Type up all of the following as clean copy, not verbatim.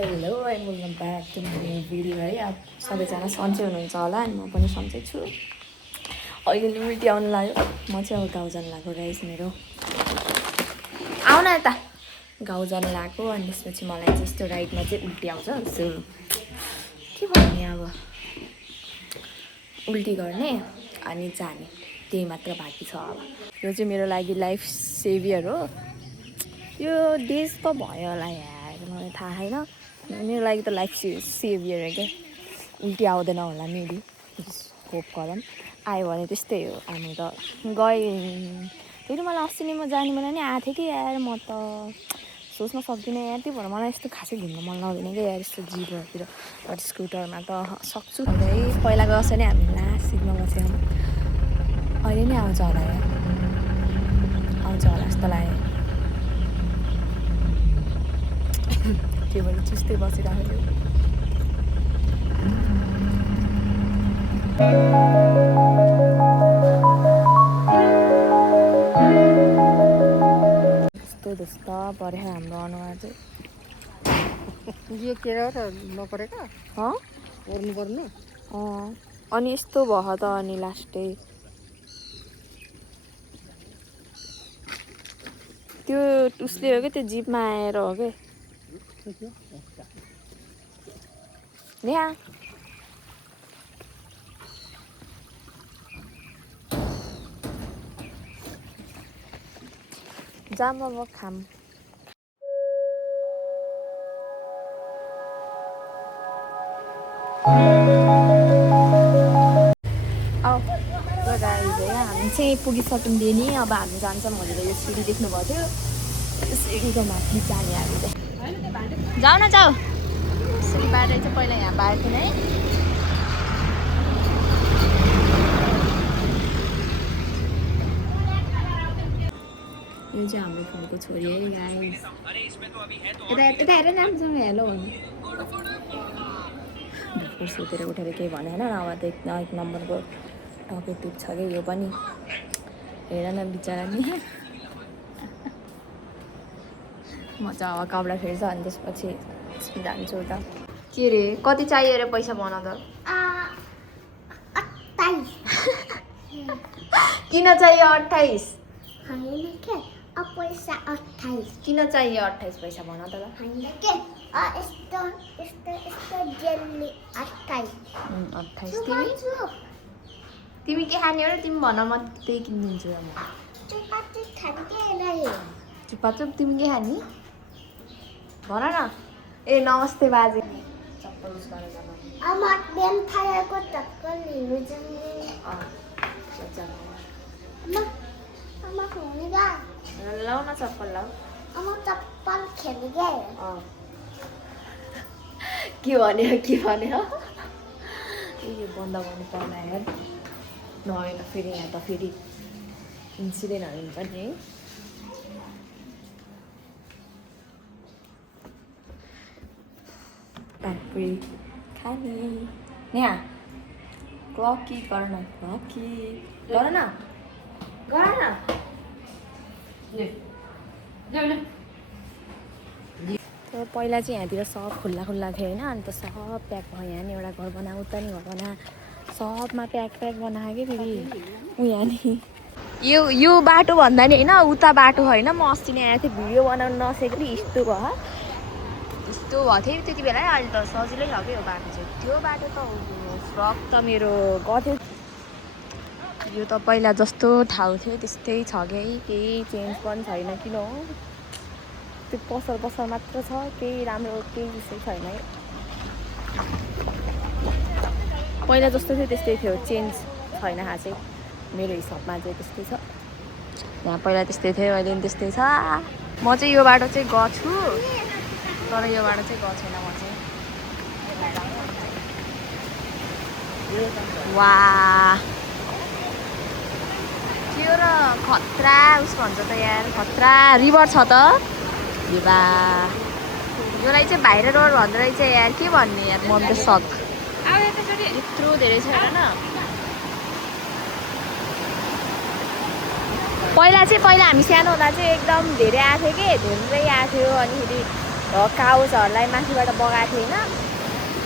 Hello and welcome back to my video है। अब सबैजना सन्चै हुनुहुन्छ होला अनि म पनि सन्चै छु। अहिले उल्टी आउनु लाग्यो। म चाहिँ अब गाउँ जानु लाग्यो गाइस मेरो। आउन यता गाउँ जानु लाग्यो अनि त्यसपछि मलाई चाहिँ यस्तो राइडमा चाहिँ उल्टी आउँछ। सो के भन्ने अब उल्टी गर्ने अनि जाने त्यही मात्र बाँकी छ। अब यो चाहिँ मेरो लागि लाइफ सेभियर हो। यो डेज त भयो होला यार, मलाई थाहा छैन। मेरो लागि त लाइफ सेभियर हो क्या। उल्टी आउँदैन होला मेबी, होप गरौँ। आयो भने त्यस्तै हो। हामी त गएँ फेरि मलाई अस्ति नै म जाने बेला नि आएको थिएँ कि यार। म त सोच्न सक्दिनँ यार। त्यही भएर मलाई यस्तो खासै घुम्न मन लाग्दैन क्या यार यस्तो जिरोतिर। बट स्कुटरमा त सक्छु है। पहिला गएको नि हामी लास्ट सिटमा बसेर अहिले नै आउँछ होला यार, आउँछ होला जस्तो लाग्यो। के भने चुस्तै बसिरहेको यस्तो जस्तो पऱ्यो हाम्रो अनुहार चाहिँ। यो के र नपरेको ओर्नु पर्नु। अनि यस्तो भयो त अनि लास्टै त्यो उसले हो क्या, त्यो जिपमा आएर हो क्या। यहाँ जाम अब खाम। हामी चाहिँ पुगिसक्यौँ दिने। अब हामी जान्छौँ भनेर यो सिडी देख्नुभएको थियो, यो सिडीको माथि जाने हामीले। जाऊ न जाऊ। सिडी बाटो चाहिँ पहिला यहाँ बाटो थिएन है। यो चाहिँ हाम्रो फोनको छोरी है गाइस। यता यता हेर राम्रोसँग हेलो भन्नु। भर्खर सुतेर उठेर केही भनेन। अब एक नम्बरको टकेटिभ छ कि यो पनि। हेर न बिचरा नि। म चाहिँ अब कपडा फेर्छ अनि त्यसपछि जान्छु उता। के रे कति चाहियो रे पैसा भन त। 28। किन चाहियो 28? होइन के पैसा 28 किन चाहियो 28 पैसा भन त ल। होइन के यस्तो यस्तो यस्तो जेल्ली 28। 28 तिमी के खाने हो र तिमी भन, म त्यही किनिदिन्छु र। म चुपाचुप खाने नै। चुपाचुप तिमी के खाने भन न। ए नमस्ते बाजे। चप्पल उस गरेर जानु। अब बेम थालेको चप्पल लिनु जाने। आमा हुने गा लाउ न चप्पल लाउ। आमा चप्पल खेल्ने के भन्यो के भन्यो। यो बन्द गर्नु पर्ला यार, नआएन फेरि यहाँ त फेरि इन्सिडेन्टहरू हुन्छ नि है। पानीपुरी खाने यहाँ क्लकी गर न, क्लकी गर न, गर न। त्यो पहिला चाहिँ यहाँतिर सब खुल्ला खुल्ला थियो होइन। अनि त सब प्याक भयो। यहाँ नि एउटा घर बना, उता नि घर बना, सबमा प्याक बनायो कि फेरि ऊ यहाँ नि। यो बाटो भन्दा नि होइन उता बाटो होइन। म अस्ति नै आएको थिएँ भिडियो बनाउनु नसकेको यस्तो भयो। यस्तो भएको थियो त्यति बेला। अहिले त सजिलै छ कि यो बाटो चाहिँ। त्यो बाटो त फ्रक त मेरो गथ्यो। यो त पहिला जस्तो ठाउँ थियो त्यस्तै छ कि केही चेन्ज पनि छैन। किन हो त्यो पसल मात्र छ, केही राम्रो केही विषय छैन है। पहिला जस्तो थियो त्यस्तै थियो, चेन्ज छैन खासै मेरो हिसाबमा चाहिँ त्यस्तै छ। यहाँ पहिला त्यस्तै थियो, अहिले पनि त्यस्तै छ। म चाहिँ यो बाटो चाहिँ गएको छु तर यो बाटो चाहिँ गएको छैन म चाहिँ। वा के हो र खतरा उस भन्छ त यार, खतरा रिभर छ त। बा योलाई चाहिँ भाइरल रोड भन्दो रहेछ यार। के भन्ने यार, म त सक। यत्रो धेरै छ हेर न। पहिला हामी सानो हुँदा चाहिँ एकदम धेरै आएको थियो कि, धेरै आएको थियो। अनि फेरि काउजहरूलाई माथिबाट बगाएको थियो होइन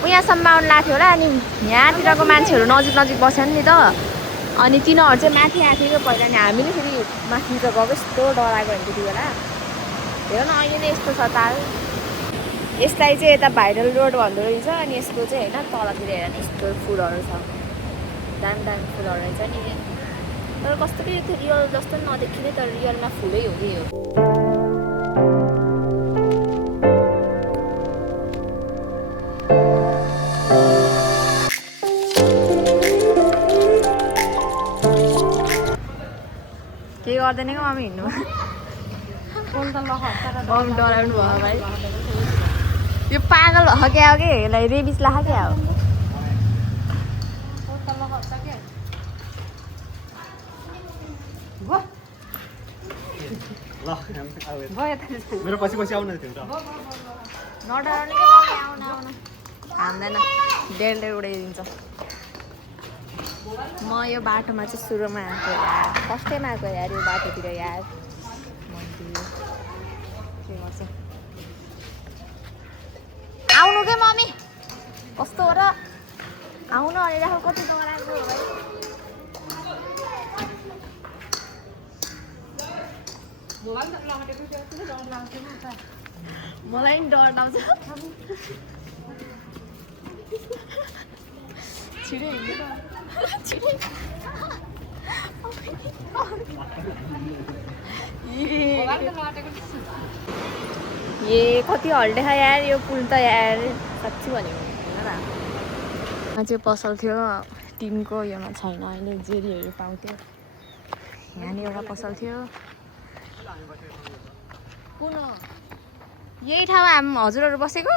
उहाँसम्म आउनु लाग्थ्यो होला अनि यहाँतिरको मान्छेहरू नजिक नजिक बस्छन् नि त अनि तिनीहरू चाहिँ माथि आएको थियो पहिला नि हामीले फेरि माथि त गएको यस्तो डराएको होइन त्यति बेला हेर न अहिले नै यस्तो छ ताल यसलाई चाहिँ यता भाइरल रोड भन्दो रहेछ अनि यसको चाहिँ होइन तलतिर हेर नि यस्तो फुलहरू छ दामी दामी फुलहरू रहेछ नि तर कस्तो कि त्यो रियल जस्तो नदेखिने तर रियलमा फुलै हो कि यो के गर्दैन क्या मम्मी हिँड्नु मम्मी डराउनु भयो भाइ यो पागल भयो क्या हो कि यसलाई रेबिस लाख क्या हो मेरो पछि पछि आउन थियो नडराउने क्या मम्मी आउन आउन हान्दैन डेलले उडाइदिन्छ म यो बाटोमा चाहिँ सुरुमा आएको यार फर्स्टैमा आएको यार यो बाटोतिर यार के गर्छ आउनु के मम्मी कस्तो हो र आउनु अनि राखो कति डराएको हो भाइ मलाई पनि डर लाउँछ छिटो हिँड्नु छिटो ए कति हल्डे छ यार यो पुल त यार साँच्ची भनेको होइन र यहाँ चाहिँ पसल थियो टिनको योमा छैन अहिले जेरीहरू पाउँथ्यो यहाँनिर एउटा पसल थियो कुन हो यही ठाउँमा हजुरहरू बसेको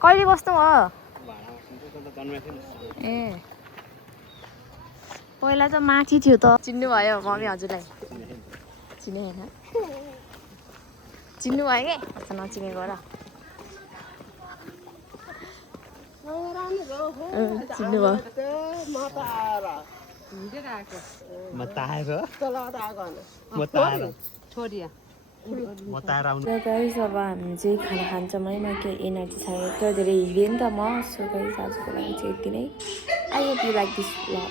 कहिले बस्नु हो ए पहिला त माथि थियो त चिन्नुभयो मम्मी हजुरलाई चिने होइन चिन्नुभयो कि अच्छा नचिनेको र चिन्नुभयो गाइस अब हामी चाहिँ खाना खान्छौँ है म केही एनर्जी छ यत्रो धेरै हिँडेँ नि त म सो गाइस आजको लागि चाहिँ यति नै I hope you like this vlog